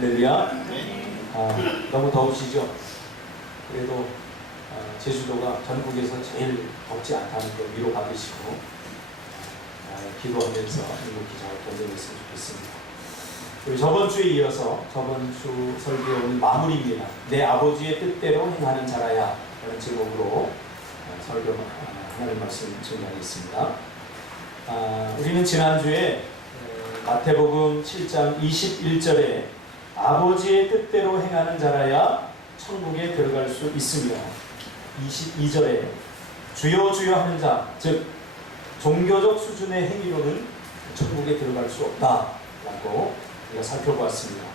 할렐루야. 너무 더우시죠? 그래도 제주도가 전국에서 제일 덥지 않다는 걸 위로 받으시고 기도하면서 행복히 잘 견뎌냈으면 좋겠습니다. 우리 저번 주에 이어서 저번 주 설교의 오늘 마무리입니다. 내 아버지의 뜻대로 행하는 자라야 라는 제목으로 설교 하나님 말씀 증거하겠습니다. 우리는 지난주에 마태복음 7장 21절에 아버지의 뜻대로 행하는 자라야 천국에 들어갈 수 있으며 22절에 주여 주여 하는 자, 즉 종교적 수준의 행위로는 천국에 들어갈 수 없다라고 우리가 살펴보았습니다.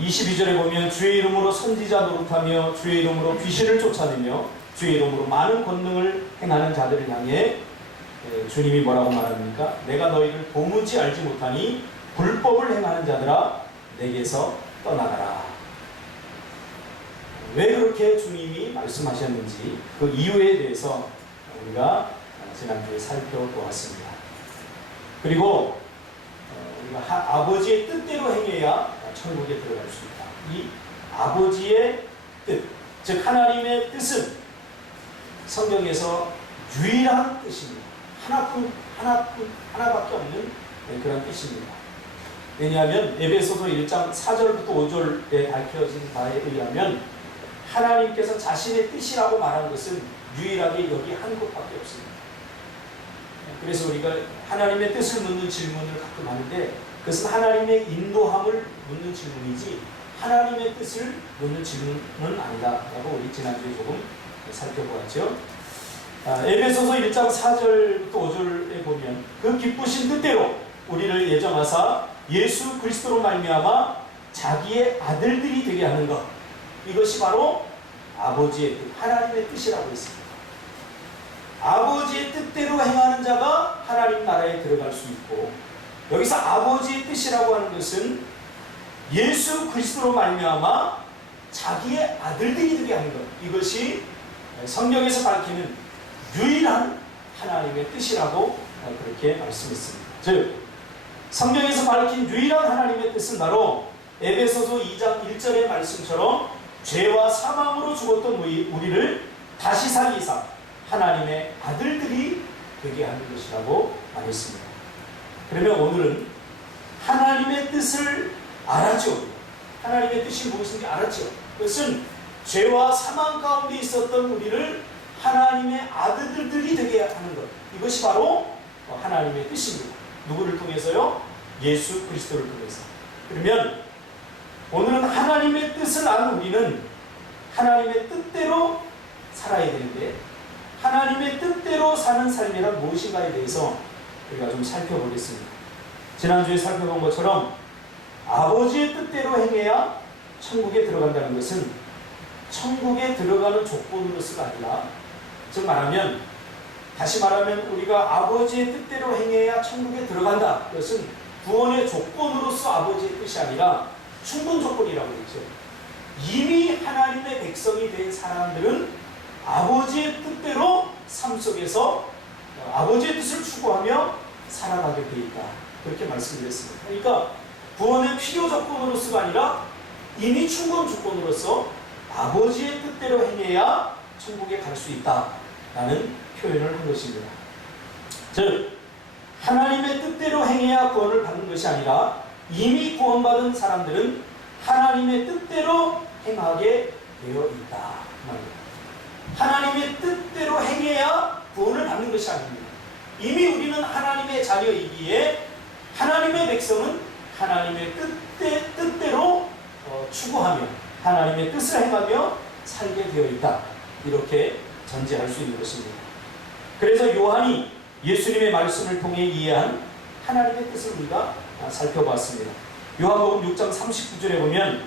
22절에 보면 주의 이름으로 선지자 노릇하며 주의 이름으로 귀신을 쫓아내며 주의 이름으로 많은 권능을 행하는 자들을 향해 주님이 뭐라고 말합니까? 내가 너희를 도무지 알지 못하니 불법을 행하는 자들아 내게서 떠나가라. 왜 그렇게 주님이 말씀하셨는지 그 이유에 대해서 우리가 지난주에 살펴보았습니다. 그리고 우리가 아버지의 뜻대로 행해야 천국에 들어갈 수 있다. 이 아버지의 뜻, 즉 하나님의 뜻은 성경에서 유일한 뜻입니다. 하나밖에 없는 그런 뜻입니다. 왜냐하면 에베소서 1장 4절부터 5절에 밝혀진 바에 의하면 하나님께서 자신의 뜻이라고 말한 것은 유일하게 여기 한 곳밖에 없습니다. 그래서 우리가 하나님의 뜻을 묻는 질문을 가끔 하는데 그것은 하나님의 인도함을 묻는 질문이지 하나님의 뜻을 묻는 질문은 아니다라고 우리 지난주에 조금 살펴보았죠. 에베소서 1장 4절부터 5절에 보면 그 기쁘신 뜻대로 우리를 예정하사 예수 그리스도로 말미암아 자기의 아들들이 되게 하는 것, 이것이 바로 아버지의 뜻, 하나님의 뜻이라고 했습니다. 아버지의 뜻대로 행하는 자가 하나님 나라에 들어갈 수 있고, 여기서 아버지의 뜻이라고 하는 것은 예수 그리스도로 말미암아 자기의 아들들이 되게 하는 것, 이것이 성경에서 밝히는 유일한 하나님의 뜻이라고 그렇게 말씀했습니다. 즉 성경에서 밝힌 유일한 하나님의 뜻은 바로 에베소서 2장 1절의 말씀처럼 죄와 사망으로 죽었던 우리를 다시 살리사 하나님의 아들들이 되게 하는 것이라고 말했습니다. 그러면 오늘은 하나님의 뜻을 알았죠. 하나님의 뜻이 무엇인지 알았죠. 그것은 죄와 사망 가운데 있었던 우리를 하나님의 아들들이 되게 하는 것, 이것이 바로 하나님의 뜻입니다. 누구를 통해서요? 예수 그리스도를 통해서. 그러면 오늘은 하나님의 뜻을 아는 우리는 하나님의 뜻대로 살아야 되는데 하나님의 뜻대로 사는 삶이란 무엇인가에 대해서 우리가 좀 살펴보겠습니다. 지난주에 살펴본 것처럼 아버지의 뜻대로 행해야 천국에 들어간다는 것은 천국에 들어가는 조건으로서가 아니라, 즉 말하면, 다시 말하면 우리가 아버지의 뜻대로 행해야 천국에 들어간다. 그것은 구원의 조건으로서 아버지의 뜻이 아니라 충분 조건이라고 했죠. 이미 하나님의 백성이 된 사람들은 아버지의 뜻대로 삶 속에서 아버지의 뜻을 추구하며 살아가게 되어 있다. 그렇게 말씀드렸습니다. 그러니까 구원의 필요 조건으로서가 아니라 이미 충분 조건으로서 아버지의 뜻대로 행해야 천국에 갈 수 있다라는 표현을 한 것입니다. 즉 하나님의 뜻대로 행해야 구원을 받는 것이 아니라 이미 구원받은 사람들은 하나님의 뜻대로 행하게 되어 있다 말입니다. 하나님의 뜻대로 행해야 구원을 받는 것이 아닙니다. 이미 우리는 하나님의 자녀이기에 하나님의 백성은 하나님의 뜻대로 추구하며 하나님의 뜻을 행하며 살게 되어 있다, 이렇게 전제할 수 있는 것입니다. 그래서 요한이 예수님의 말씀을 통해 이해한 하나님의 뜻을 우리가 살펴봤습니다. 요한복음 6장 39절에 보면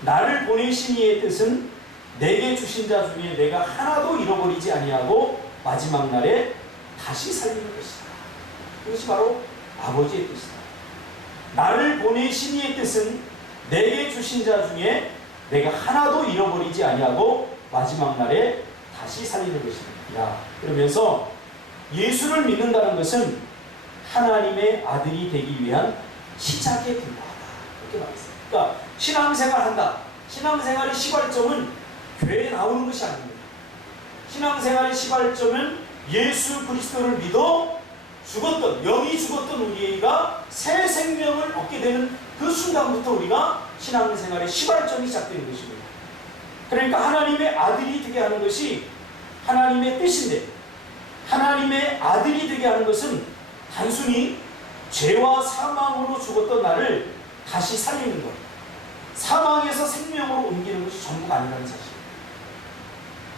나를 보내신 이의 뜻은 내게 주신 자 중에 내가 하나도 잃어버리지 아니하고 마지막 날에 다시 살리는 것이다. 이것이 바로 아버지의 뜻이다. 나를 보내신 이의 뜻은 내게 주신 자 중에 내가 하나도 잃어버리지 아니하고 마지막 날에 다시 살리는 것입니다. 그러면서 예수를 믿는다는 것은 하나님의 아들이 되기 위한 시작에 불과하다. 이렇게 말했어요. 그러니까 신앙생활 한다. 신앙생활의 시발점은 교회에 나오는 것이 아닙니다. 신앙생활의 시발점은 예수 그리스도를 믿어 죽었던, 영이 죽었던 우리가 새 생명을 얻게 되는 그 순간부터 우리가 신앙생활의 시발점이 시작되는 것입니다. 그러니까 하나님의 아들이 되게 하는 것이 하나님의 뜻인데, 하나님의 아들이 되게 하는 것은 단순히 죄와 사망으로 죽었던 나를 다시 살리는 것, 사망에서 생명으로 옮기는 것이 전부가 아니라는 사실입니다.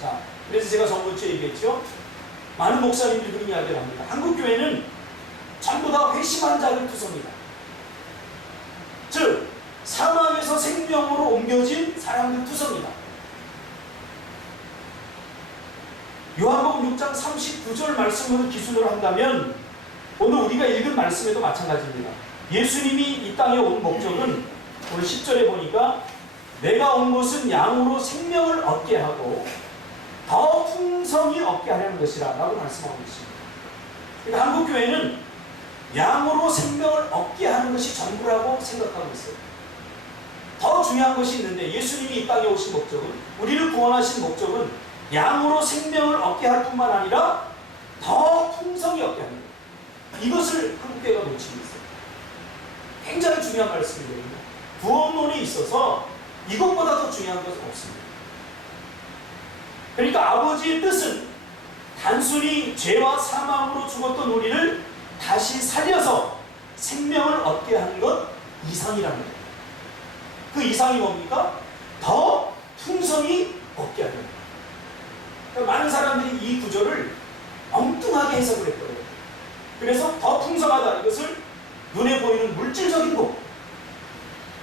자, 그래서 제가 저번주에 얘기했죠. 많은 목사님들이 그런 이야기를 합니다. 한국교회는 전부 다 회심한 자를 투성이다. 즉, 사망에서 생명으로 옮겨진 사람들 투성이다. 요한복음 6장 39절 말씀을 기준으로 한다면 오늘 우리가 읽은 말씀에도 마찬가지입니다. 예수님이 이 땅에 온 목적은 오늘 10절에 보니까 내가 온 것은 양으로 생명을 얻게 하고 더 풍성히 얻게 하려는 것이라 라고 말씀하고 있습니다. 그러니까 한국교회는 양으로 생명을 얻게 하는 것이 전부라고 생각하고 있어요. 더 중요한 것이 있는데 예수님이 이 땅에 오신 목적은, 우리를 구원하신 목적은 양으로 생명을 얻게 할 뿐만 아니라 더 풍성히 얻게 하는 거예요. 이것을 한국교회가 놓치고 있어요. 굉장히 중요한 말씀이거든요. 구원론에 있어서 이것보다 더 중요한 것은 없습니다. 그러니까 아버지의 뜻은 단순히 죄와 사망으로 죽었던 우리를 다시 살려서 생명을 얻게 하는 것 이상이라는 거예요. 그 이상이 뭡니까? 더 풍성히 얻게 하는 거예요. 그러니까 많은 사람들이 이 구절을 엉뚱하게 해석을 했거든요. 그래서 더 풍성하다, 이것을 눈에 보이는 물질적인 복,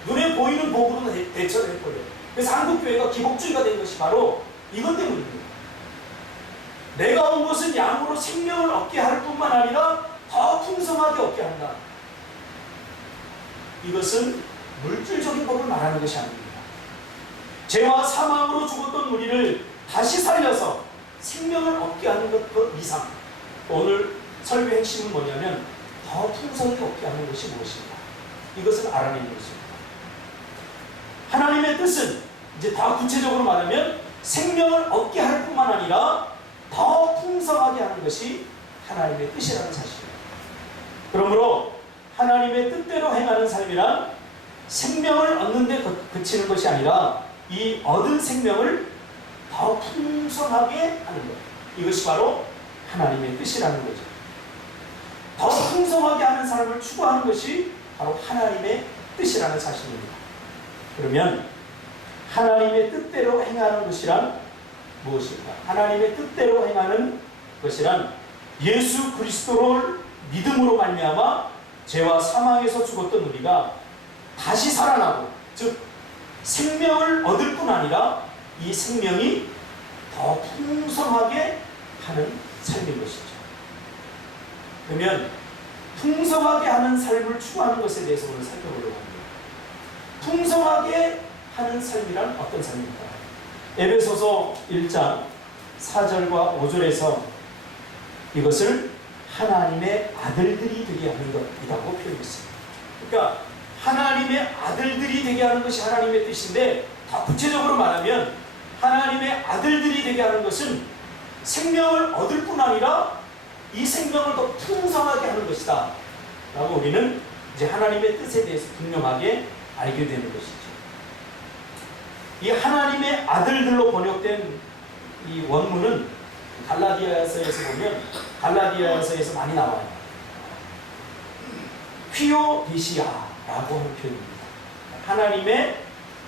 눈에 보이는 복으로 대처를 했거든요. 그래서 한국교회가 기복주의가 된 것이 바로 이것 때문입니다. 내가 온 것은 양으로 생명을 얻게 할 뿐만 아니라 더 풍성하게 얻게 한다. 이것은 물질적인 법을 말하는 것이 아닙니다. 죄와 사망으로 죽었던 우리를 다시 살려서 생명을 얻게 하는 것 그 이상. 오늘 설교의 핵심은 뭐냐면 더 풍성히 얻게 하는 것이 무엇인가. 이것을 알아내는 것입니다. 하나님의 뜻은 이제 더 구체적으로 말하면 생명을 얻게 할 뿐만 아니라 더 풍성하게 하는 것이 하나님의 뜻이라는 사실입니다. 그러므로 하나님의 뜻대로 행하는 삶이란 생명을 얻는 데 그치는 것이 아니라 이 얻은 생명을 더 풍성하게 하는 것. 이것이 바로 하나님의 뜻이라는 거죠. 더 풍성하게 하는 사람을 추구하는 것이 바로 하나님의 뜻이라는 사실입니다. 그러면 하나님의 뜻대로 행하는 것이란 무엇일까? 하나님의 뜻대로 행하는 것이란 예수 그리스도를 믿음으로 말미암아 죄와 사망에서 죽었던 우리가 다시 살아나고, 즉 생명을 얻을 뿐 아니라 이 생명이 더 풍성하게 하는 삶인 것이죠. 그러면 풍성하게 하는 삶을 추구하는 것에 대해서 오늘 살펴보려고 합니다. 풍성하게 하는 삶이란 어떤 삶입니까? 에베소서 1장 4절과 5절에서 이것을 하나님의 아들들이 되게 하는 것이라고 표현했습니다. 그러니까 하나님의 아들들이 되게 하는 것이 하나님의 뜻인데, 더 구체적으로 말하면 하나님의 아들들이 되게 하는 것은 생명을 얻을 뿐 아니라 이 생명을 더 풍성하게 하는 것이다 라고 우리는 이제 하나님의 뜻에 대해서 분명하게 알게 되는 것이죠. 이 하나님의 아들들로 번역된 이 원문은 갈라디아서에서 보면 갈라디아서에서 많이 나와요. 휘오데시아라고 하는 표현입니다. 하나님의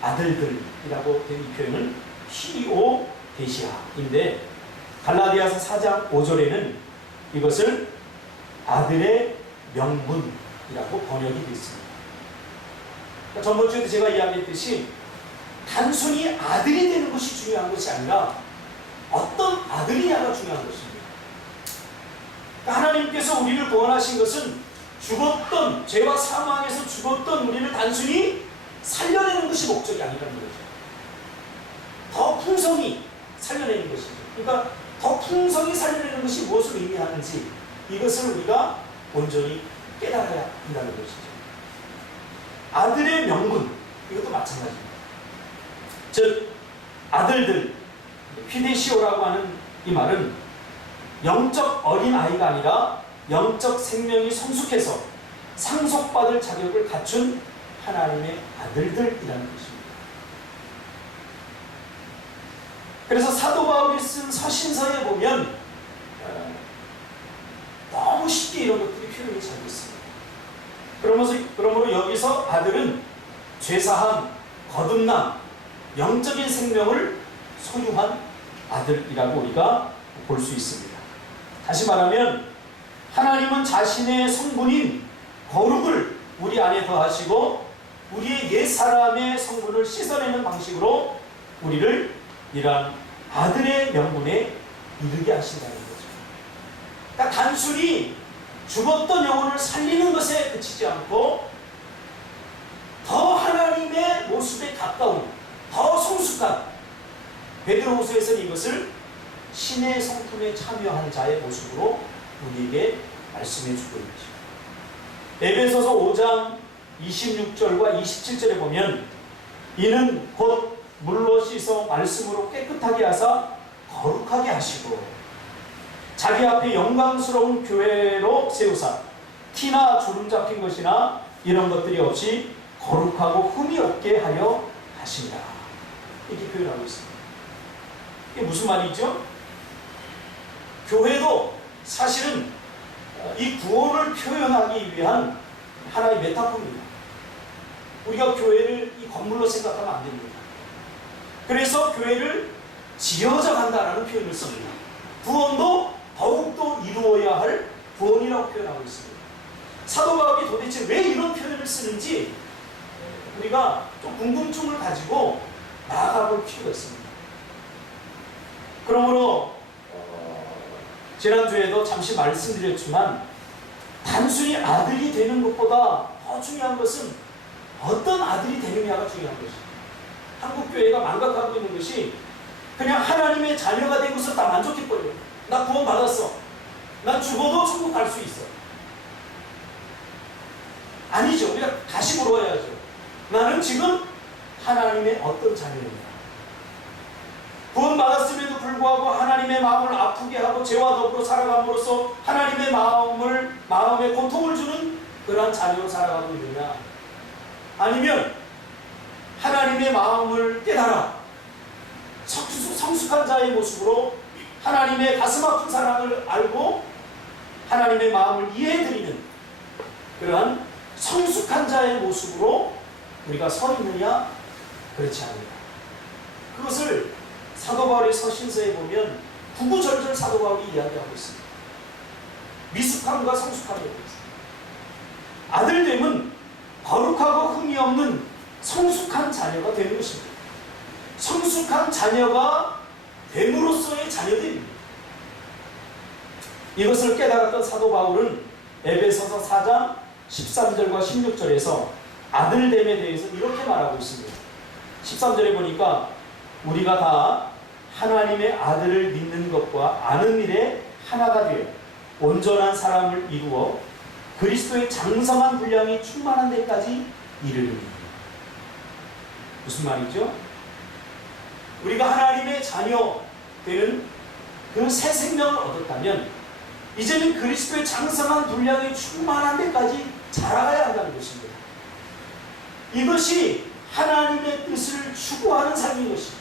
아들들이라고 된 이 표현은 휘오데시아인데, 갈라디아서 4장 5절에는 이것을 아들의 명분이라고 번역이 되어 있습니다. 그러니까 전번주에도 제가 이야기했듯이 단순히 아들이 되는 것이 중요한 것이 아니라 어떤 아들이냐가 중요한 것입니다. 그러니까 하나님께서 우리를 구원하신 것은 죽었던, 죄와 사망에서 죽었던 우리를 단순히 살려내는 것이 목적이 아니라는 거죠. 더 풍성히 살려내는 것이죠. 그러니까 더 풍성히 살려내는 것이 무엇을 의미하는지 이것을 우리가 온전히 깨달아야 한다는 것이죠. 아들의 명분, 이것도 마찬가지입니다. 즉 아들들, 피데시오라고 하는 이 말은 영적 어린아이가 아니라 영적 생명이 성숙해서 상속받을 자격을 갖춘 하나님의 아들들이라는 것입니다. 그래서 사도 바울이 쓴 서신서에 보면 너무 쉽게 이런 것들이 표현이 잘 됐습니다. 그러므로 여기서 아들은 죄사함, 거듭남, 영적인 생명을 소유한 아들이라고 우리가 볼 수 있습니다. 다시 말하면 하나님은 자신의 성분인 거룩을 우리 안에 더하시고 우리의 옛사람의 성분을 씻어내는 방식으로 우리를 이러한 아들의 명분에 이르게 하신다는 거죠. 그러니까 단순히 죽었던 영혼을 살리는 것에 그치지 않고 더 하나님의 모습에 가까운, 더 성숙한, 베드로후서에서는 이것을 신의 성품에 참여한 자의 모습으로 우리에게 말씀해 주고 있죠. 에베소서 5장 26절과 27절에 보면 이는 곧 물로 씻어 말씀으로 깨끗하게 하사 거룩하게 하시고 자기 앞에 영광스러운 교회로 세우사 티나 주름 잡힌 것이나 이런 것들이 없이 거룩하고 흠이 없게 하려 하신다. 이렇게 표현하고 있습니다. 이게 무슨 말이죠? 교회도 사실은 이 구원을 표현하기 위한 하나의 메타포입니다. 우리가 교회를 이 건물로 생각하면 안 됩니다. 그래서 교회를 지어져 간다라는 표현을 씁니다. 구원도 더욱더 이루어야 할 구원이라고 표현하고 있습니다. 사도 바울이 도대체 왜 이런 표현을 쓰는지 우리가 좀 궁금증을 가지고 나아가볼 필요가 있습니다. 그러므로 지난주에도 잠시 말씀드렸지만 단순히 아들이 되는 것보다 더 중요한 것은 어떤 아들이 되느냐가 중요한 것입니다. 한국교회가 망각하고 있는 것이 그냥 하나님의 자녀가 되고서 다 만족해버려요. 나 구원 받았어. 난 죽어도 천국 갈 수 있어. 아니죠. 우리가 다시 물어야죠. 나는 지금 하나님의 어떤 자녀입니다. 구원 받았음에도 불구하고 하나님의 마음을 아프게 하고 죄와 더불어 살아감으로써 하나님의 마음에 고통을 주는 그러한 자녀로 살아가고 있느냐? 아니면 하나님의 마음을 깨달아 성숙한 자의 모습으로 하나님의 가슴 아픈 사랑을 알고 하나님의 마음을 이해해드리는 그러한 성숙한 자의 모습으로 우리가 서 있느냐? 그렇지 않습니다. 그것을 사도 바울의 서신서에 보면 구구절절 사도 바울이 이야기하고 있습니다. 미숙함과 성숙함이 있습니다. 아들됨은 거룩하고 흠이 없는 성숙한 자녀가 되는 것입니다. 성숙한 자녀가 됨으로써의 자녀됨입니다. 이것을 깨달았던 사도 바울은 에베소서 4장 13절과 16절에서 아들됨에 대해서 이렇게 말하고 있습니다. 13절에 보니까 우리가 다 하나님의 아들을 믿는 것과 아는 일에 하나가 되어 온전한 사람을 이루어 그리스도의 장성한 분량이 충만한 데까지 이르리니. 무슨 말이죠? 우리가 하나님의 자녀 되는 그 새 생명을 얻었다면 이제는 그리스도의 장성한 분량이 충만한 데까지 자라가야 한다는 것입니다. 이것이 하나님의 뜻을 추구하는 삶인 것이죠.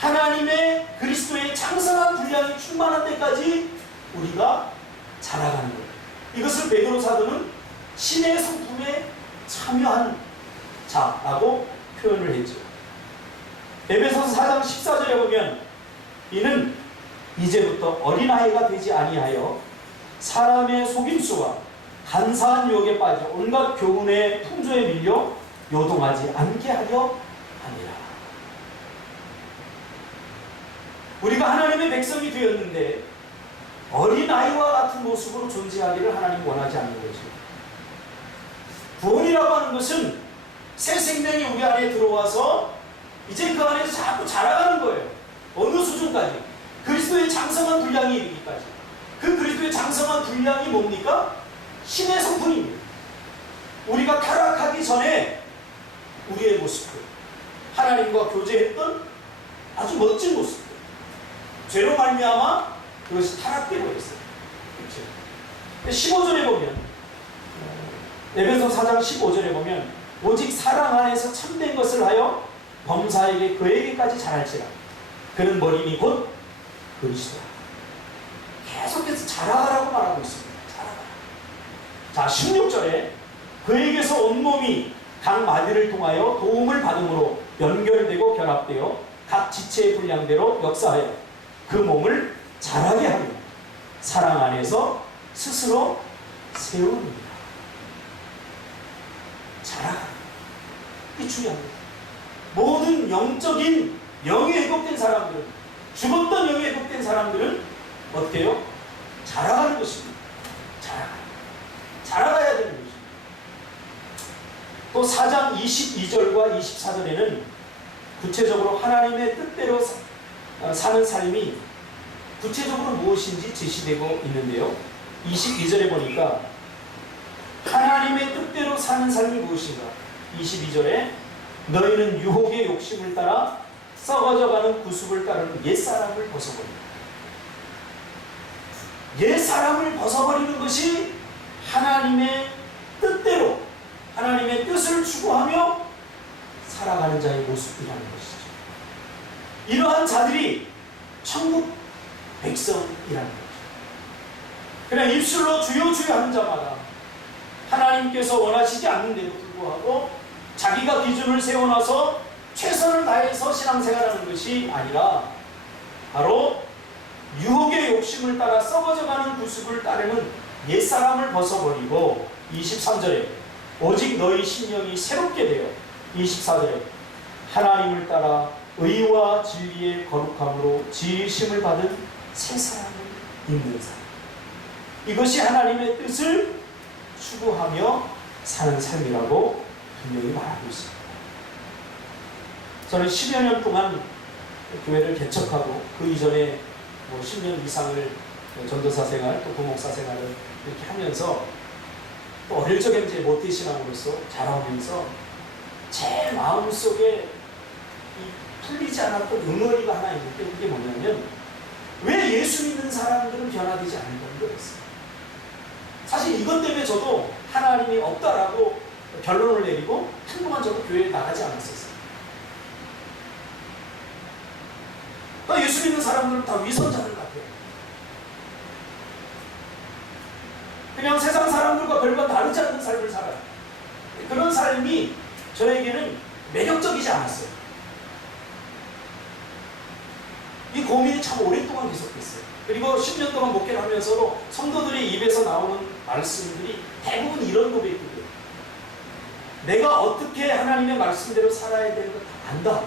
하나님의 그리스도의 장성한 분량이 충만한 데까지 우리가 자라가는 거예요. 이것을 베드로 사도는 신의 성품에 참여한 자라고 표현을 했죠. 에베소서 4장 14절에 보면 이는 이제부터 어린아이가 되지 아니하여 사람의 속임수와 간사한 유혹에 빠져 온갖 교훈의 풍조에 밀려 요동하지 않게 하려 합니다. 우리가 하나님의 백성이 되었는데 어린아이와 같은 모습으로 존재하기를 하나님 원하지 않는 거죠. 구원이라고 하는 것은 새 생명이 우리 안에 들어와서 이제 그 안에서 자꾸 자라가는 거예요. 어느 수준까지? 그리스도의 장성한 분량이 이르기까지. 그 그리스도의 장성한 분량이 뭡니까? 신의 성품입니다. 우리가 타락하기 전에 우리의 모습들, 하나님과 교제했던 아주 멋진 모습들, 죄로 말미암아 그것이 타락되어 버렸어요. 그렇죠? 15절에 보면, 에베소 4장 15절에 보면, 오직 사랑 안에서 참된 것을 하여 범사에게 그에게까지 잘할지라. 그는 머리니 곧 그리스도라. 계속해서 자라가라고 말하고 있습니다. 자라가라. 자, 16절에 그에게서 온몸이 각 마디를 통하여 도움을 받음으로 연결되고 결합되어 각 지체의 분량대로 역사하여 그 몸을 자라게 하며 사랑 안에서 스스로 세웁니다. 자라가라. 이게 중요합니다. 모든 영적인 영이 회복된 사람들은, 죽었던 영이 회복된 사람들은 어떻게 해요? 자라가는 것입니다. 자라가야 되는 것입니다. 또 4장 22절과 24절에는 구체적으로 하나님의 뜻대로 사는 삶이 구체적으로 무엇인지 제시되고 있는데요. 22절에 보니까 하나님의 뜻대로 사는 삶이 무엇인가? 22절에 너희는 유혹의 욕심을 따라 썩어져가는 구습을 따르는 옛사람을 벗어버린다. 옛사람을 벗어버리는 것이 하나님의 뜻대로, 하나님의 뜻을 추구하며 살아가는 자의 모습이라는 것이죠. 이러한 자들이 천국 백성이라는 거죠. 그냥 입술로 주여 주여 하는 자마다 하나님께서 원하시지 않는데도 불구하고 자기가 기준을 세워놔서 최선을 다해서 신앙생활하는 것이 아니라 바로 유혹의 욕심을 따라 썩어져가는 구습을 따르는 옛사람을 벗어버리고 23절에 오직 너희 심령이 새롭게 되어 24절에 하나님을 따라 의와 진리의 거룩함으로 지으심을 받은 새 사람을 입는 사람. 이것이 하나님의 뜻을 추구하며 사는 삶이라고 분명히 말하고 있습니다. 저는 10여 년 동안 교회를 개척하고 그 이전에 10년 이상을 전도사 생활 또 부목사 생활을 이렇게 하면서 또 어릴 적에 이제 모태신앙으로서 자라오면서 제 마음속에 이 풀리지 않았던 응어리가 하나 있는데 그게 뭐냐면 왜 예수 믿는 사람들은 변화되지 않는다는 거였어요. 사실 이것 때문에 저도 하나님이 없다라고 결론을 내리고 한동안 저도 교회에 나가지 않았었어요. 그러니까 예수 믿는 사람들은 다 위선자들 같아요. 그냥 세상 사람들과 별반 다르지 않는 삶을 살아요. 그런 삶이 저에게는 매력적이지 않았어요. 이 고민이 참 오랫동안 계속됐어요. 그리고 10년 동안 목회를 하면서도 성도들의 입에서 나오는 말씀들이 대부분 이런 고백들이에요. 내가 어떻게 하나님의 말씀대로 살아야 되는 걸 다 안다.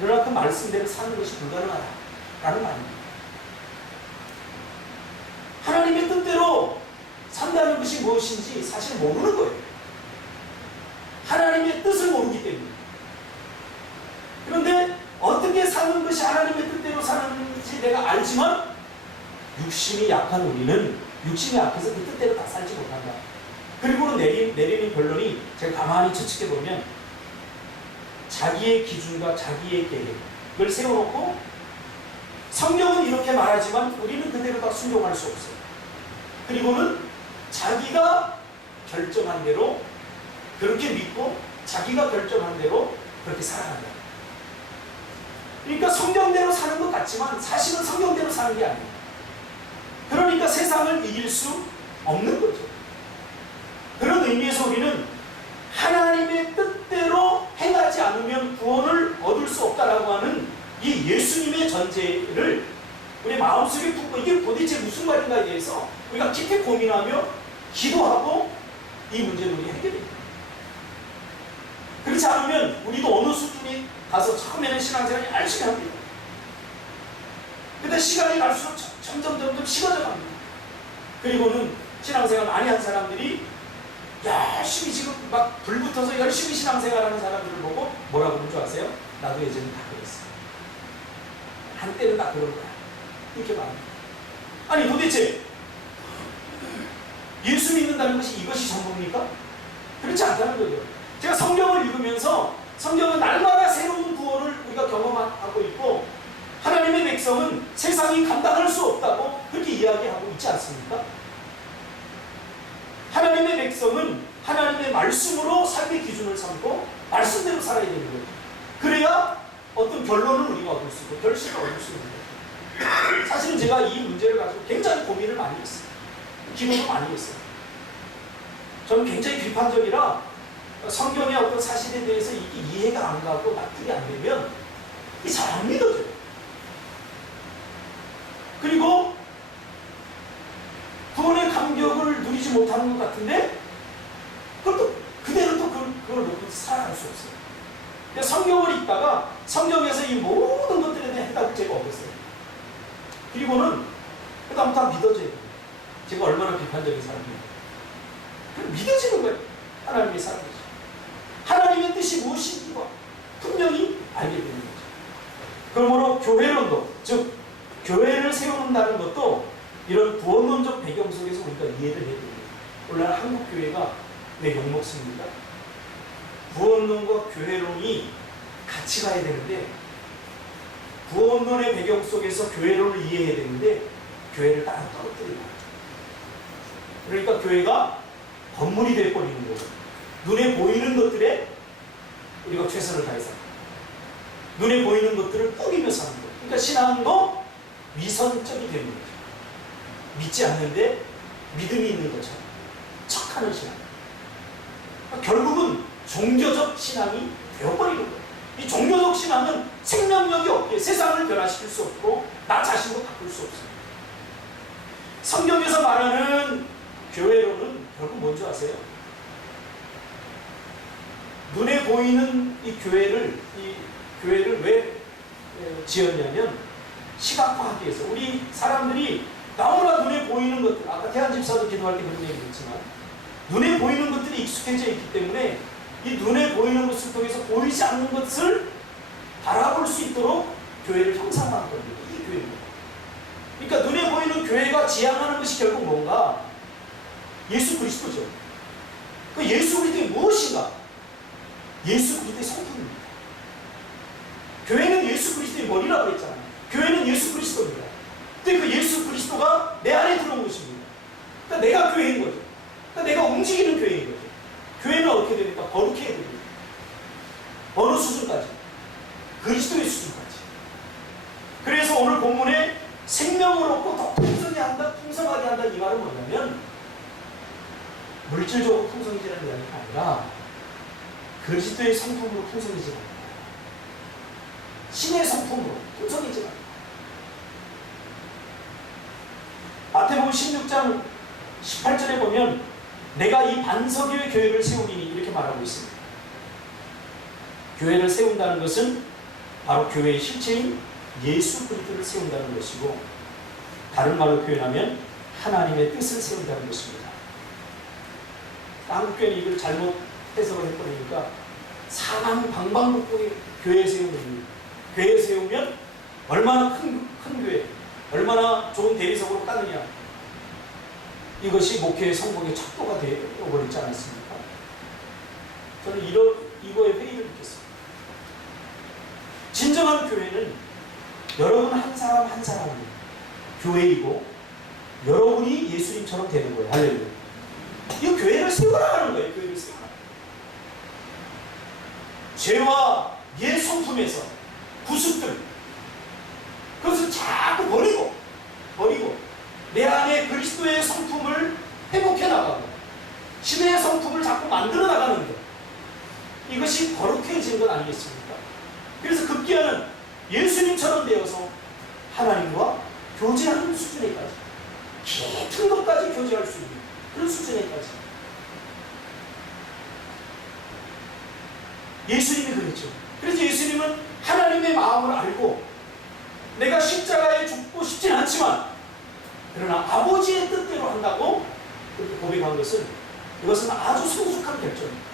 그러나 그 말씀대로 사는 것이 불가능하다. 라는 말입니다. 하나님의 뜻대로 산다는 것이 무엇인지 사실 모르는 거예요. 하나님의 뜻을 모르기 때문에. 그런데 어떻게 사는 것이 하나님의 뜻대로 사는지 내가 알지만 육신이 약한 우리는 육신이 약해서 그 뜻대로 다 살지 못한다. 그리고 내리는 결론이 제가 가만히 추측해보면 자기의 기준과 자기의 계획을 세워놓고 성경은 이렇게 말하지만 우리는 그대로 다 순종할 수 없어요. 그리고는 자기가 결정한 대로 그렇게 믿고 자기가 결정한 대로 그렇게 살아간다. 그러니까 성경대로 사는 것 같지만 사실은 성경대로 사는 게 아니에요. 그러니까 세상을 이길 수 없는 거죠. 그런 의미에서 우리는 하나님의 뜻대로 행하지 않으면 구원을 얻을 수 없다라고 하는 이 예수님의 전제를 우리 마음속에 품고 이게 도대체 무슨 말인가에 대해서 우리가 깊이 고민하며 기도하고 이 문제를 우리 해결합니다. 그렇지 않으면 우리도 어느 수준이 가서 처음에는 신앙생활을 열심히 합니다. 근데 시간이 갈수록 점점 식어져 갑니다. 그리고는 신앙생활 많이 한 사람들이 열심히 지금 막 불붙어서 열심히 신앙생활하는 사람들을 보고 뭐라고 그러는 줄 아세요? 나도 예전에 다 그랬어. 한때는 다 그런 거야. 이렇게 말합니다. 아니 도대체 예수 믿는다는 것이 이것이 전부입니까? 그렇지 않다는 거죠. 제가 성경을 읽으면서 성경은 날마다 새로운 구원을 우리가 경험하고 있고 하나님의 백성은 세상이 감당할 수 없다고 그렇게 이야기하고 있지 않습니까? 하나님의 백성은 하나님의 말씀으로 삶의 기준을 삼고 말씀대로 살아야 되는 거죠. 그래야 어떤 결론을 우리가 얻을 수 있고 결실을 얻을 수 있는 거죠. 사실은 제가 이 문제를 가지고 굉장히 고민을 많이 했어요. 기도도 많이 했어요. 저는 굉장히 비판적이라 성경의 어떤 사실에 대해서 이게 이해가 안 가고 납득이 안 되면 이게 잘 안 믿어져요. 그리고 구원의 감격을 누리지 못하는 것 같은데 그것도 그대로 또 그걸 놓고 살아갈 수 없어요. 그러니까 성경을 읽다가 성경에서 이 모든 것들에 대한 해답을 제가 얻었어요. 그리고는 그다음부터 믿어져요. 제가 얼마나 비판적인 사람이에요. 믿어지는 거예요. 하나님의 사람이죠. 하나님의 뜻이 무엇인지가 분명히 알게 되는 거죠. 그러므로 교회론도, 즉 교회를 세우는다는 것도 이런 구원론적 배경 속에서 우리가 이해를 해야 됩니다. 오늘날 한국 교회가 왜 욕먹습니까? 구원론과 교회론이 같이 가야 되는데 구원론의 배경 속에서 교회론을 이해해야 되는데 교회를 따로 떨어뜨리는 거예요. 그러니까 교회가 건물이 되어버리는 거예요. 눈에 보이는 것들에 우리가 최선을 다해서 눈에 보이는 것들을 꾸미며 사는 거예요. 그러니까 신앙도 위선적이 되는 거죠. 믿지 않는데 믿음이 있는 것처럼 척하는 신앙. 그러니까 결국은 종교적 신앙이 되어버리는 거예요. 이 종교적 신앙은 생명력이 없게 세상을 변화시킬 수 없고 나 자신도 바꿀 수 없어요. 성경에서 말하는 교회로는 결국 뭔지 아세요? 눈에 보이는 이 교회를 왜 지었냐면 시각화하기 위해서 우리 사람들이 너무나 눈에 보이는 것들, 아까 태한 집사도 기도할 때 그런 얘기를 했지만 눈에 보이는 것들이 익숙해져 있기 때문에 이 눈에 보이는 것을 통해서 보이지 않는 것을 바라볼 수 있도록 교회를 형상화한 겁니다. 이게 교회입니다. 그러니까 눈에 보이는 교회가 지향하는 것이 결국 뭔가? 예수 그리스도죠. 그 예수 그리스도의 무엇인가? 예수 그리스도의 성품입니다. 교회는 예수 그리스도의 머리라고 그랬잖아요. 교회는 예수 그리스도입니다. 근데 그 예수 그리스도가 내 안에 들어온 것입니다. 그러니까 내가 교회인 거죠. 그러니까 내가 움직이는 교회인 거죠. 교회는 어떻게 됩니까? 거룩해야 됩니다. 어느 수준까지? 그리스도의 수준까지. 그래서 오늘 본문에 생명을 얻고 더 풍성하게 한다 이 말은 뭐냐면 물질적으로 풍성해지는 이야기가 아니라 그리스도의 성품으로 풍성해지는 거예요. 신의 성품으로 풍성해지는 거예요. 마태복음 16장 18절에 보면 내가 이 반석 위에 교회를 세우리니 이렇게 말하고 있습니다. 교회를 세운다는 것은 바로 교회의 실체인 예수 그리스도를 세운다는 것이고 다른 말로 표현하면 하나님의 뜻을 세운다는 것입니다. 한국교회는 이걸 잘못 해석을 해버리니까 사방 방방곡곡에 교회 세우는 교회 세우면 얼마나 큰 교회, 얼마나 좋은 대리석으로 따느냐. 이것이 목회의 성공의 척도가 되어버리지 않았습니까? 저는 이거에 회의를 느꼈습니다. 진정한 교회는 여러분 한 사람 한 사람이 교회이고 여러분이 예수님처럼 되는 거예요. 할렐루야. 이 교회를 세워나가는 거예요. 교회를 세워나가는 거예요. 죄와 옛 성품에서 구습들 그것을 자꾸 버리고 내 안에 그리스도의 성품을 회복해 나가고 신의 성품을 자꾸 만들어 나가는 것 이것이 거룩해지는 것 아니겠습니까? 그래서 급기야는 예수님처럼 되어서 하나님과 교제하는 수준에까지 깊은 것까지 교제할 수 있는 그런 수준에까지 예수님이 그랬죠. 그래서 예수님은 하나님의 마음을 알고 내가 십자가에 죽고 싶진 않지만 그러나 아버지의 뜻대로 한다고 그렇게 고백한 것은 이것은 아주 성숙한 결정입니다.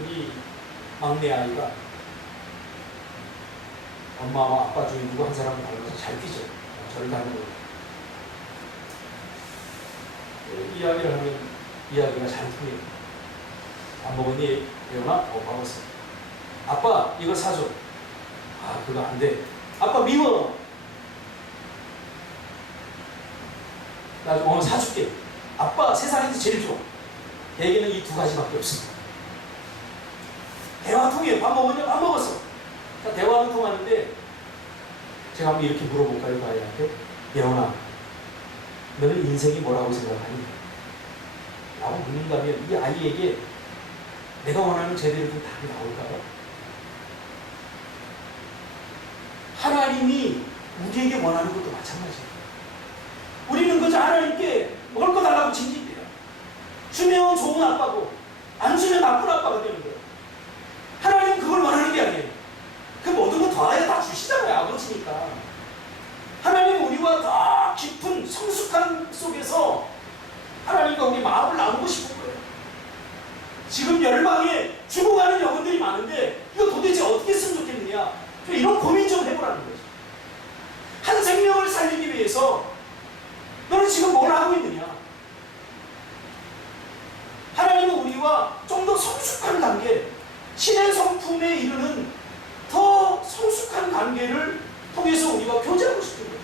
우리 막내 아이가 엄마와 아빠 중에 누구 한 사람을 닮아서 잘 피죠. 저를 닮은 거예요. 이야기를 하면 이야기가 잘 통해요. 안 먹었니? 예원아? 먹었어. 아빠 이거 사줘. 아 그거 안 돼. 아빠 미워. 나 사줄게. 아빠 세상에서 제일 좋아. 얘기는 이 두 가지밖에 없어. 대화 통해요. 밥 먹었냐? 밥 먹었어. 자, 대화는 통하는데 제가 한번 이렇게 물어볼까요? 그 아이한테. 예원아 너는 인생이 뭐라고 생각하니? 라고 묻는다면 이 아이에게 내가 원하는 제대로 된 답이 나올까요? 하나님이 우리에게 원하는 것도 마찬가지예요. 우리는 그저 하나님께 먹을 거 달라고 징징대요. 주면 좋은 아빠고 안 주면 나쁜 아빠가 되는 거예요. 하나님은 그걸 원하는 게 아니에요. 그 모든 거 더하여 다 주시잖아요. 아버지니까. 하나님은 우리와 더 깊은 성숙한 속에서 하나님과 우리 마음을 나누고 싶은 거예요. 지금 열방에 죽어가는 영혼들이 많은데 이거 도대체 어떻게 했으면 좋겠느냐, 이런 고민 좀 해보라는 거죠. 한 생명을 살리기 위해서 너는 지금 뭘 하고 있느냐. 하나님은 우리와 좀 더 성숙한 관계, 신의 성품에 이르는 더 성숙한 관계를 통해서 우리가 교제하고 싶은 거예요.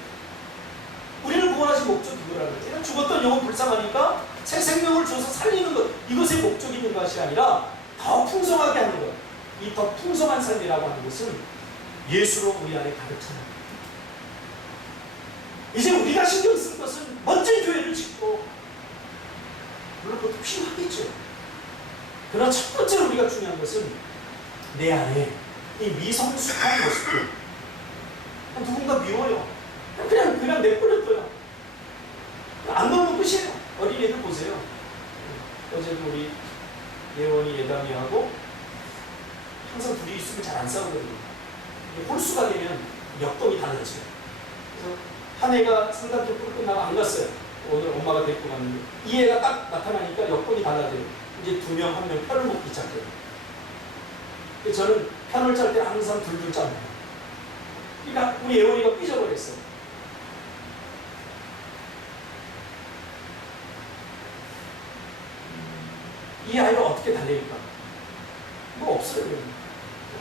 우리를 구원하신 목적이 그거라는 거예요. 죽었던 영혼 불쌍하니까 새 생명을 줘서 살리는 것, 이것의 목적이 있는 것이 아니라 더 풍성하게 하는 것. 이 더 풍성한 삶이라고 하는 것은 예수로 우리 안에 가득 차는 거예요. 이제 우리가 신경 쓸 것은 멋진 교회를 짓고, 물론 그것도 필요하겠죠. 그러나 첫 번째로 우리가 중요한 것은 내 안에 이 미성숙한 모습들. 누군가 미워요. 그냥 내버려둬요. 안 넣으면 끝이에요. 어린애들 보세요. 어제도 우리 예원이 예담이하고 항상 둘이 있으면 잘 안 싸우거든요. 홀수가 되면 역동이 달라져요. 그래서 한 애가 상담 캠프 끝나고 안 갔어요. 오늘 엄마가 데리고 갔는데 이 애가 딱 나타나니까 여건이 달라져요. 이제 두 명, 한 명 편을 먹기 시작해요. 저는 편을 짤 때 항상 둘둘 짭니다. 그러니까 우리 예원이가 삐져버렸어요. 이 아이를 어떻게 달래니까? 뭐 없어요.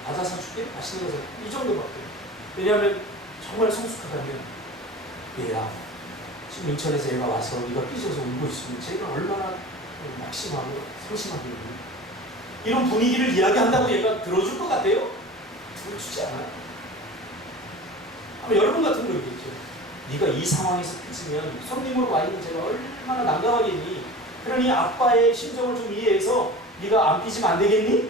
과자 사줄게? 맛있는 거 사줄게? 이 정도밖에. 왜냐하면 정말 성숙하다면 얘야 지금 인천에서 얘가 와서 네가 삐져서 울고 있으면 제가 얼마나 낙심하고 상심하겠니? 이런 분위기를 이야기한다고 얘가 들어줄 것 같아요? 들어주지 않아요. 아마 여러분 같은 거겠죠. 네가 이 상황에서 삐지면 손님으로 와 있는 제가 얼마나 난감하겠니? 그러니 아빠의 심정을 좀 이해해서 네가 안 삐지면 안 되겠니?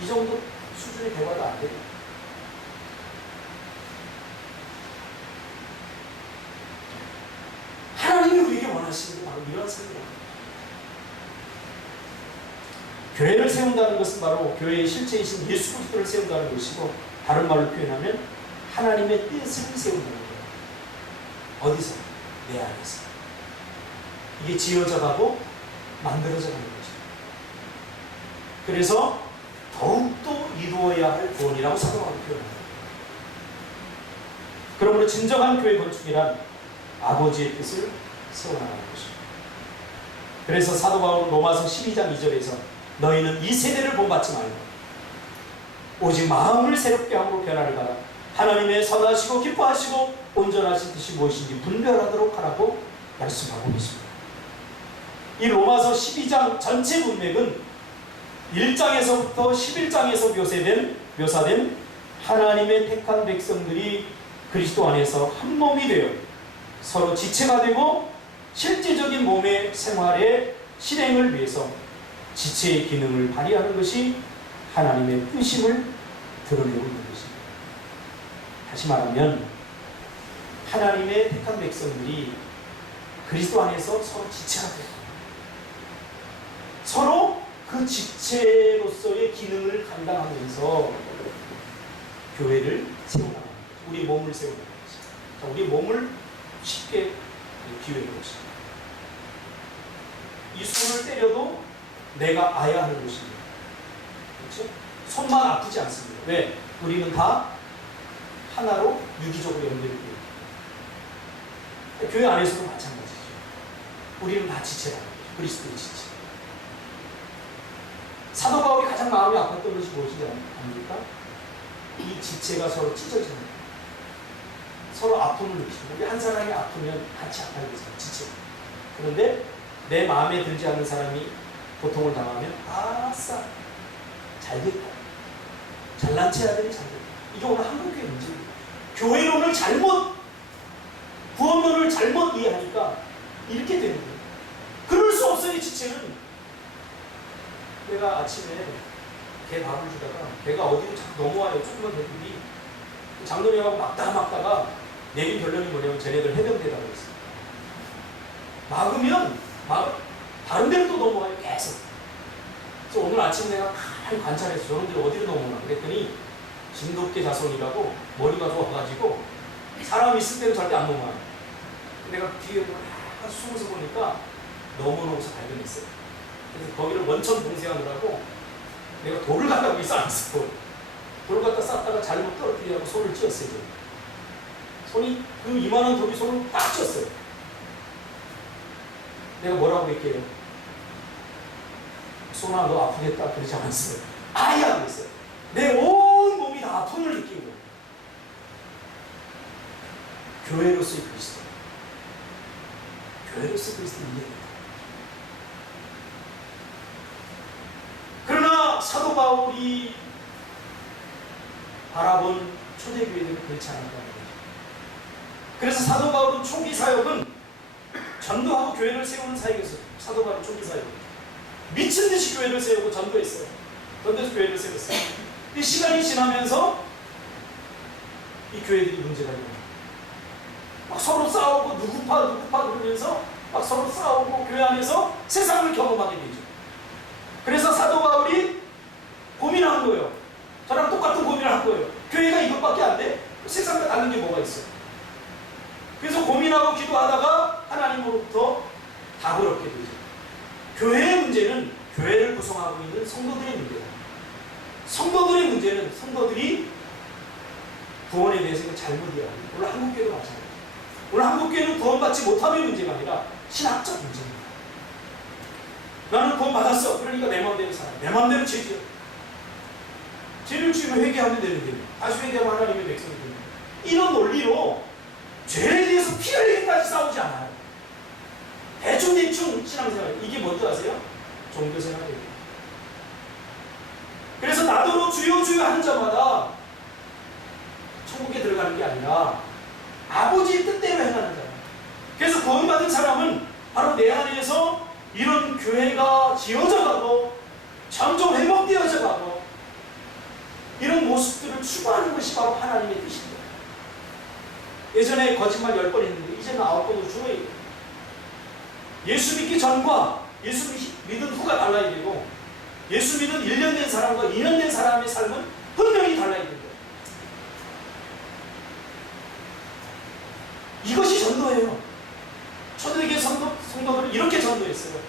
이 정도 수준의 대화도 안 돼요. 하나님이 우리에게 원하시는 게 바로 이런 삶이에요. 교회를 세운다는 것은 바로 교회의 실체이신 예수 그리스도를 세운다는 것이고, 다른 말로 표현하면 하나님의 뜻을 세운다는 거예요. 어디서? 내 안에서. 이게 지어져가고 만들어져 가는 거죠. 그래서 더욱더 이루어야 할 구원이라고 사도바울은 표현합니다. 그러므로 진정한 교회 건축이란 아버지의 뜻을 세워나가는 것입니다. 그래서 사도바울은 로마서 12장 2절에서 너희는 이 세대를 본받지 말고 오직 마음을 새롭게 함으로 변화를 받아 하나님의 선하시고 기뻐하시고 온전하신 뜻이 무엇인지 분별하도록 하라고 말씀하고 있습니다. 이 로마서 12장 전체 문맥은 1장에서부터 11장에서 묘사된 하나님의 택한 백성들이 그리스도 안에서 한 몸이 되어 서로 지체가 되고 실제적인 몸의 생활의 실행을 위해서 지체의 기능을 발휘하는 것이 하나님의 뜻임을 드러내고 있는 것입니다. 다시 말하면 하나님의 택한 백성들이 그리스도 안에서 서로 지체가 돼요. 서로 그 지체로서의 기능을 감당하면서 교회를 세워나가는 거죠. 우리 몸을 세워나가는 거죠. 자, 우리 몸을 쉽게 비유해 보겠습니다. 이 손을 때려도 내가 아야 하는 것입니다. 그렇죠? 손만 아프지 않습니다. 왜? 우리는 다 하나로 유기적으로 연결되어 있습니다. 교회 안에서도 마찬가지죠. 우리는 다 지체라는 거죠. 그리스도의 지체. 사도 바울이 가장 마음이 아팠던 것이 무엇인지 압니까? 이 지체가 서로 찢어지는 거예요. 서로 아픔을 느끼고, 우리 한 사람이 아프면 같이 아파야 되잖아요. 지체. 그런데 내 마음에 들지 않는 사람이 고통을 당하면 아싸 잘됐다, 잘난 체 아들이 잘됐다. 이게 오늘 한국교회 문제예요. 교회론을 잘못, 구원론을 잘못 이해하니까 이렇게 되는 거예요. 그럴 수 없어요. 이 지체는. 내가 아침에 개 밥을 주다가 개가 어디로 자꾸 넘어와요. 조그만 개들이. 장로님하고 막다가 내린 결론이 뭐냐면 쟤네들 해병대라고 했어요. 막으면 다른 데로 또 넘어가요. 계속. 그래서 오늘 아침에 내가 가만히 관찰했어. 저놈들이 어디로 넘어오나. 그랬더니 진돗개 자손이라고 머리가 좋아가지고 사람 있을 때는 절대 안 넘어와요. 내가 뒤에 막 숨어서 보니까 넘어오면서 발견했어요. 그래서 거기를 원천 봉쇄하느라고 내가 돌을 갖다 거기 쌓았어. 돌을 갖다 쌓다가 잘못 떨어뜨리려고 손을 찧었어요. 손이 그 이만한 돌이 손을 딱 찧었어요. 내가 뭐라고 했게요? 손아 너 아프겠다 그러지 않았어요. 아야 그랬어요. 내 온 몸이 다 아픔을 느끼는 거예요. 교회로서의 그리스도. 교회로서 그리스도 이해합니다. 그러나 사도 바울이 바라본 초대교회들은 그렇지 않았다는 거죠. 그래서 사도 바울은 초기 사역은 전도하고 교회를 세우는 사역이었어요. 사도 바울은 초기 사역. 미친 듯이 교회를 세우고 전도했어요. 전도해서 교회를 세웠어요. 이 시간이 지나면서 이 교회들이 문제가 일어나요. 막 서로 싸우고 누구파 그러면서 막 서로 싸우고 교회 안에서 세상을 경험하게 되죠. 그래서 사도 바울이 고민한 거예요. 저랑 똑같은 고민을 한 거예요. 교회가 이것밖에 안 돼? 세상과 다른 게 뭐가 있어? 그래서 고민하고 기도하다가 하나님으로부터 답을 얻게 되죠. 교회의 문제는 교회를 구성하고 있는 성도들의 문제다. 성도들의 문제는 성도들이 구원에 대해서 잘못 이해하고, 오늘 한국교회도 마찬가지예요. 오늘 한국교회는 구원받지 못함의 문제가 아니라 신학적 문제입니다. 나는 구원 받았어. 그러니까 내 마음대로 살아. 내 마음대로 죄지어. 죄를 지으면 회개하면 되는데 다시 회개하면 하나님의 백성이 됩니다. 이런 논리로 죄에 대해서 피 흘리기까지 싸우지 않아요. 대충 신앙생활. 이게 뭔지 아세요? 종교생활이에요. 그래서 나더러 주여 주여 하는 자마다 천국에 들어가는 게 아니라 아버지의 뜻대로 행하는 자예요. 그래서 구원받은 사람은 바로 내 안에서 이런 교회가 지어져 가고 점점 회복되어져 가고 이런 모습들을 추구하는 것이 바로 하나님의 뜻입니다. 예전에 거짓말 10번 했는데 이제는 9번으로 줄어야 돼요. 예수 믿기 전과 예수 믿은 후가 달라야 되고, 예수 믿은 1년 된 사람과 2년 된 사람의 삶은 분명히 달라야 됩니다. 이것이 전도예요. 초대교회 성도들은 이렇게 전도했어요.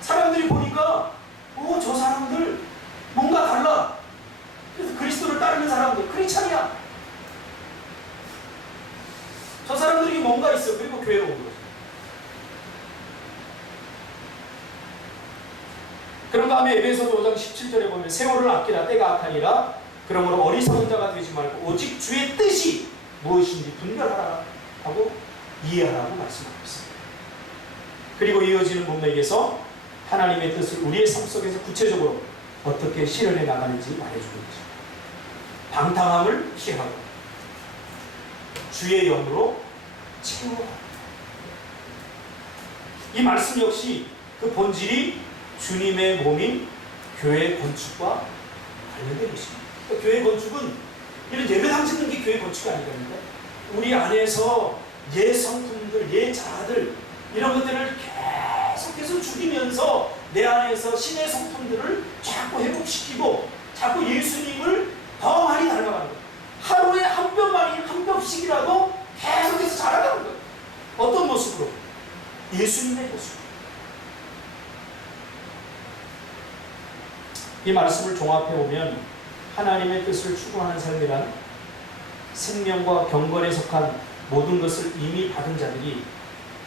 사람들이 보니까 저 사람들 뭔가 달라. 그래서 그리스도를 따르는 사람들 크리스찬이야. 저 사람들이 뭔가 있어. 그리고 교회로 온 거죠. 그런 다음에 에베소서 5장 17절에 보면 세월을 아끼라 때가 악하니라. 그러므로 어리석은 자가 되지 말고 오직 주의 뜻이 무엇인지 분별하라 하고 이해하라고 말씀하고 있습니다. 그리고 이어지는 문맥에서 하나님의 뜻을 우리의 삶 속에서 구체적으로 어떻게 실현해 나가는지 말해주고 있죠. 방탕함을 피하고 주의 영으로 채우라. 이 말씀 역시 그 본질이 주님의 몸인 교회 건축과 관련된 것입니다. 그러니까 교회 건축은 이런 예배당 짓는 게 교회 건축이 아니거든요. 우리 안에서 옛 성품들, 옛 자아들 이런 것들을 계속해서 죽이면서 내 안에서 신의 성품들을 자꾸 회복시키고 자꾸 예수님을 더 많이 닮아가는 거예요. 하루에 한 뼘만이 한 뼘씩이라도 계속해서 자라가는 거예요. 어떤 모습으로? 예수님의 모습. 이 말씀을 종합해 보면 하나님의 뜻을 추구하는 삶이란 생명과 경건에 속한 모든 것을 이미 받은 자들이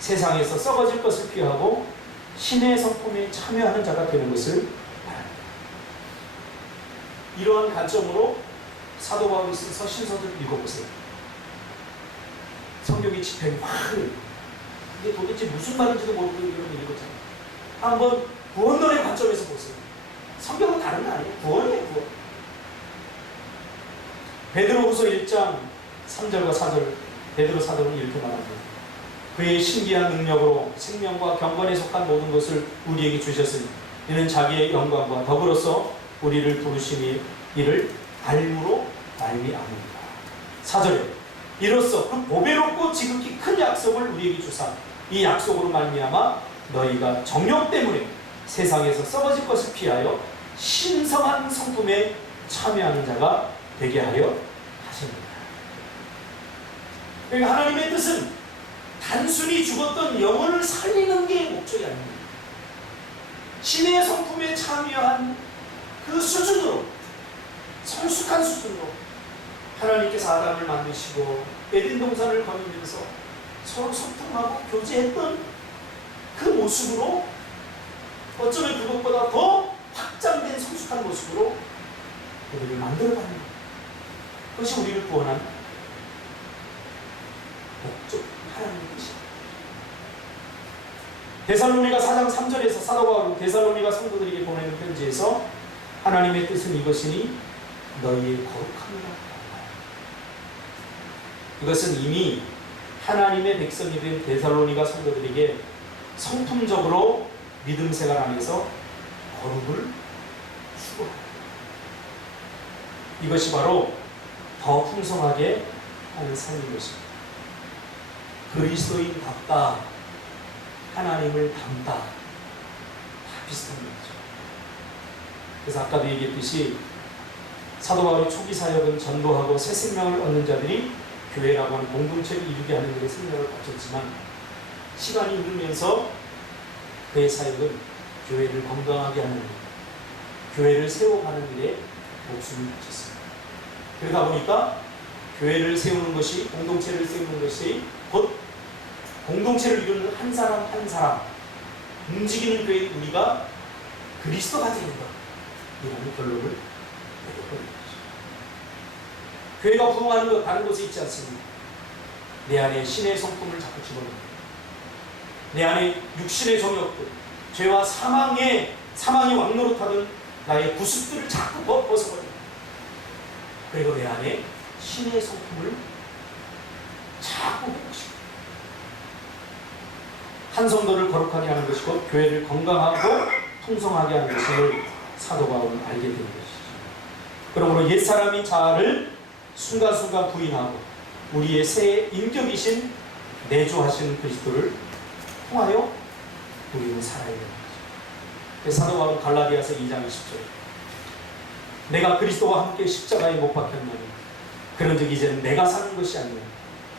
세상에서 썩어질 것을 피하고 신의 성품에 참여하는 자가 되는 것을 바랍니다. 이러한 관점으로 사도 바울이 쓴 서신서들을 읽어보세요. 성경의 집행이 막 이게 도대체 무슨 말인지도 모르고 이런 읽었잖아요. 한번 구원론의 관점에서 보세요. 성경은 다른 거 아니에요. 구원이에요, 구원. 베드로후서 1장 3절과 4절, 베드로 사도는 이렇게 말합니다. 그의 신기한 능력으로 생명과 경건에 속한 모든 것을 우리에게 주셨으니 이는 자기의 영광과 더불어서 우리를 부르시니 이를 알므로 말미암으리라. 4절에 이로써 그 보배롭고 지극히 큰 약속을 우리에게 주사 이 약속으로 말미암아 너희가 정욕 때문에 세상에서 썩어질 것을 피하여 신성한 성품에 참여하는 자가 되게 하려 하십니다. 그러니까 하나님의 뜻은 단순히 죽었던 영혼을 살리는 게 목적이 아닙니다. 신의 성품에 참여한 그 수준으로, 성숙한 수준으로 하나님께서 아담을 만드시고 에덴 동산을 거니면서 서로 소통하고 교제했던 그 모습으로, 어쩌면 그것보다 더 확장된 성숙한 모습으로 우리를 만들어가는 것. 그것이 우리를 구원한 목적, 하나님의 뜻입니다. 데살로니가 4장 3절에서 사도 바울은 데살로니가 성도들에게 보내는 편지에서 하나님의 뜻은 이것이니 너희의 거룩함이라. 이것은 이미 하나님의 백성이 된 데살로니가 성도들에게 성품적으로 믿음 생활 안에서 거룩을 추구합니다. 이것이 바로 더 풍성하게 하는 삶인 것입니다. 그리스도인답다, 하나님을 닮다, 다 비슷한 거죠. 그래서 아까도 얘기했듯이 사도 바울의 초기 사역은 전도하고 새 생명을 얻는 자들이 교회라고 하는 공동체를 이루게 하는 일에 생명을 바쳤지만 시간이 흐르면서 그의 사역은 교회를 건강하게 하는 일, 교회를 세워가는 일에 목숨을 바쳤습니다. 그러다 보니까 교회를 세우는 것이, 공동체를 세우는 것이 곧 공동체를 이루는 한 사람 한 사람, 움직이는 교회 우리가 그리스도가 되는 것, 이라는 결론을 내려버린 거죠. 교회가 부흥하는 것 다른 곳에 있지 않습니다. 내 안에 신의 성품을 자꾸 집어넣는, 내 안에 육신의 정욕들, 죄와 사망이 왕노릇하는 나의 구습들을 자꾸 벗어버립니다. 그리고 내 안에 신의 성품을 자꾸 회복시킵니다. 한 성도를 거룩하게 하는 것이고 교회를 건강하고 풍성하게 하는 것을 사도 바울은 알게 된 것이죠. 그러므로 옛사람인 자아를 순간순간 부인하고 우리의 새 인격이신 내주하시는 그리스도를 통하여 우리는 살아야 되는 거죠. 사도 바울은 갈라디아서 2장 20절에 내가 그리스도와 함께 십자가에 못 박혔나니 그런즉 이제는 내가 사는 것이 아니라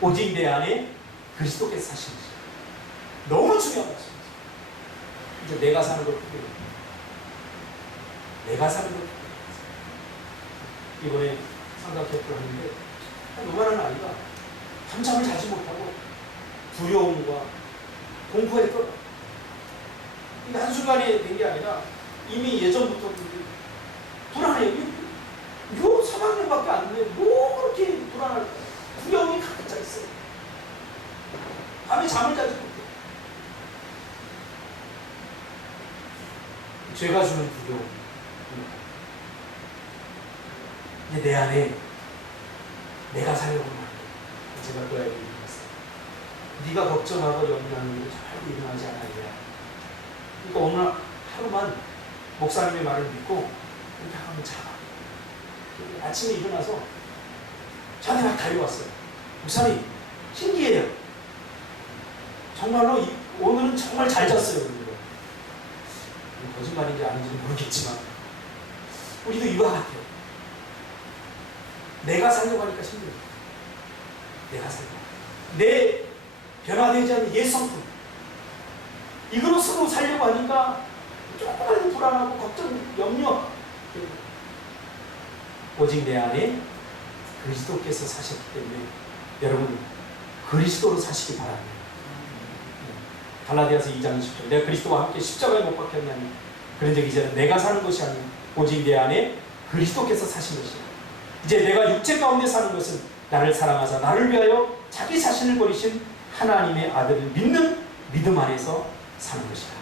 오직 내 안에 그리스도께서 사시는 것이다. 너무 중요한 것입니다. 이제 내가 사는 것 뿐이에요. 내가 사는 것 뿐이에요. 이번에 상담 캠프를 하는데 요만한 아이가 잠잠을 자지 못하고 두려움과 공포에 떨어. 이게 한순간에 된 게 아니라 이미 예전부터 불안해요. 요 3학년밖에 안 돼. 뭐 그렇게 불안할까? 두려움이 가득 차 있어요. 밤에 잠을 자지 못해. 죄가 주는 두려움. 이제 내 안에 내가 살려고 하는 거. 제가 그 아이를 얘기했어요. 네가 걱정하고 염려하는 일이 절대 일어나지 않아야. 그러니까 오늘 하루만 목사님의 말을 믿고 이렇게 하면 자. 아침에 일어나서 저한테 막 달려왔어요. 목사님 신기해요. 정말로 오늘은 정말 잘 잤어요. 거짓말인지 아닌지는 모르겠지만 우리도 이와 같아요. 내가 살려고 하니까 힘들어요. 내가 살려고 내 변화되지 않는 옛 성품 이거로 서로 살려고 하니까 조금만 불안하고 걱정, 염려. 오직 내 안에 그리스도께서 사셨기 때문에 여러분 그리스도로 사시기 바랍니다. 갈라디아서 2장 20절 내가 그리스도와 함께 십자가에 못 박혔나니 그런즉 이제는 내가 사는 것이 아니요 오직 내 안에 그리스도께서 사신 것이라. 이제 내가 육체 가운데 사는 것은 나를 사랑하사 나를 위하여 자기 자신을 버리신 하나님의 아들을 믿는 믿음 안에서 사는 것이다.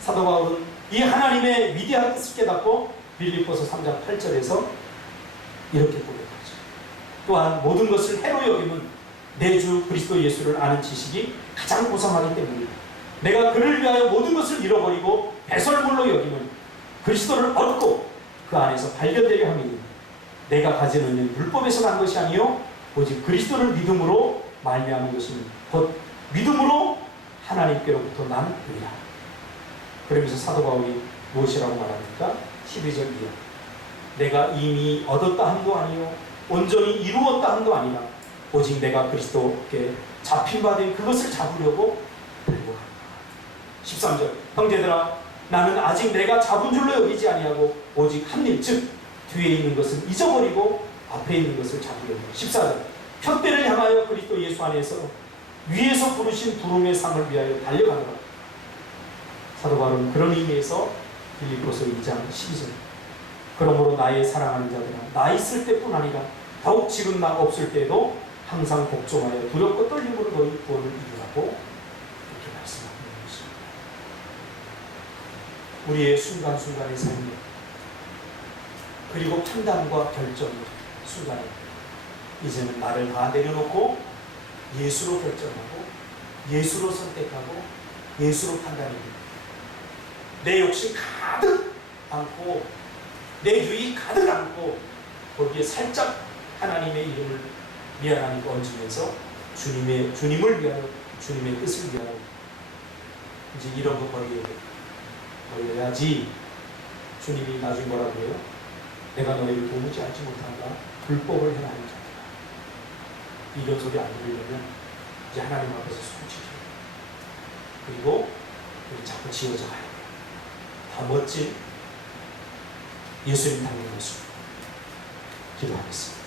사도 바울은 이 하나님의 위대한 뜻을 깨닫고 빌립보서 3장 8절에서 이렇게 고백하죠. 또한 모든 것을 해로 여김은 내 주 그리스도 예수를 아는 지식이 가장 고상하기 때문이다. 내가 그를 위하여 모든 것을 잃어버리고 배설물로 여김은 그리스도를 얻고 그 안에서 발견되려 함이니 내가 가지는 일 율법에서 난 것이 아니요 오직 그리스도를 믿음으로 말미암은 것이니 곧 믿음으로 하나님께로부터 난 의라. 그러면서 사도 바울이 무엇이라고 말합니까? 12절 이하 내가 이미 얻었다 함도 아니요 온전히 이루었다 함도 아니라 오직 내가 그리스도께 잡힌 바 된 그것을 잡으려고 달고하노라. 13절 형제들아 나는 아직 내가 잡은 줄로 여기지 아니하고 오직 한 일 즉 뒤에 있는 것은 잊어버리고 앞에 있는 것을 잡으려고. 14절 편대를 향하여 그리스도 예수 안에서 위에서 부르신 부름의 상을 위하여 달려가노라. 사도 바울은 그런 의미에서 빌립보서 2장 12절 그러므로 나의 사랑하는 자들아 나 있을 때뿐 아니라 더욱 지금 나 없을 때에도 항상 복종하여 두렵고 떨림으로 너희 구원을 이루라고 이렇게 말씀하고 있는 것입니다. 우리의 순간순간의 삶 그리고 판단과 결정 순간에 이제는 나를 다 내려놓고 예수로 결정하고 예수로 선택하고 예수로 판단합니다. 내 욕심 가득 안고 내 유의 가득 안고 거기에 살짝 하나님의 이름을 미안하니까 얹으면서 주님을 위하여 주님의 뜻을 위하여 이제 이런 거 버려야지. 주님이 나중에 뭐라고 해요? 내가 너희를 도무지 알지 못한다. 불법을 행하는 자들아. 이런 소리 안 들으려면 이제 하나님 앞에서 솔직히 그리고 우리 자꾸 지어져 가야 돼요. 더 멋진 예수님 닮은 모습 기도하겠습니다.